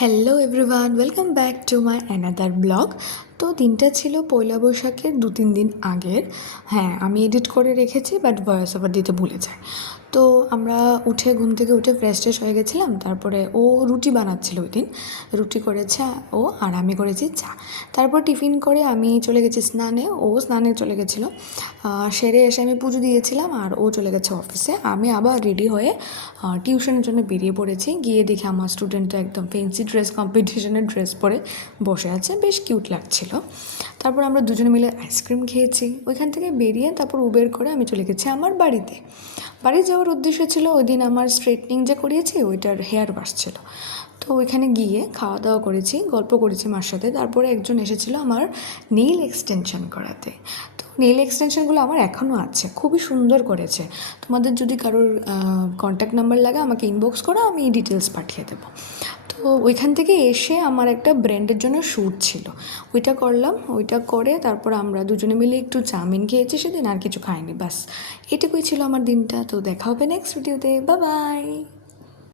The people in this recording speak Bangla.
Hello everyone, welcome back to my another blog. তো দিনটা ছিল পয়লা বৈশাখের 2-3 দিন আগের। হ্যাঁ, আমি এডিট করে রেখেছি, বাট ভয়েস ওভার দিতে ভুলে যাই। তো আমরা ঘুম থেকে উঠে ফ্রেশ ট্রেশ হয়ে গেছিলাম। তারপরে ও রুটি বানাচ্ছিল ওই দিন, রুটি করেছে ও, আর আমি করেছি চা। তারপর টিফিন করে আমি চলে গেছি স্নানে, ও স্নানে চলে গেছিলো। সেরে এসে আমি পুজো দিয়েছিলাম আর ও চলে গেছে অফিসে। আমি আবার রেডি হয়ে টিউশনের জন্য বেরিয়ে পড়েছি। গিয়ে দেখি আমার স্টুডেন্টটা একদম ফেন্সি ড্রেস, কম্পিটিশনের ড্রেস পরে বসে আছে, বেশ কিউট লাগছিল। তারপর আমরা দুজনে মিলে আইসক্রিম খেয়েছি। ওইখান থেকে বেরিয়ে তারপর উবের করে আমি চলে গেছি আমার বাড়িতে। বাড়ি যাওয়ার উদ্দেশ্য ছিল ওই দিন আমার স্ট্রেটনিং যে করিয়েছি ওইটার হেয়ার ওয়াশ ছিল। তো ওইখানে গিয়ে খাওয়া দাওয়া করেছি, গল্প করেছি মার সাথে। তারপরে একজন এসেছিলো আমার নেইল এক্সটেনশন করাতে। তো নেইল এক্সটেনশনগুলো আমার এখনও আছে, খুবই সুন্দর করেছে। তোমাদের যদি কারোর কন্ট্যাক্ট নাম্বার লাগে আমাকে ইনবক্স করো, আমি ডিটেলস পাঠিয়ে দেবো। তো ওইখান থেকে এসে আমার একটা ব্র্যান্ডের জন্য শ্যুট ছিল, ওইটা করলাম। ওইটা করে তারপর আমরা দুজনে মিলে একটু চাউমিন খেয়েছি সেদিন, আর কিছু খাইনি। বাস এটুকুই ছিল আমার দিনটা। তো দেখা হবে নেক্সট ভিডিওতে, বাই বাই।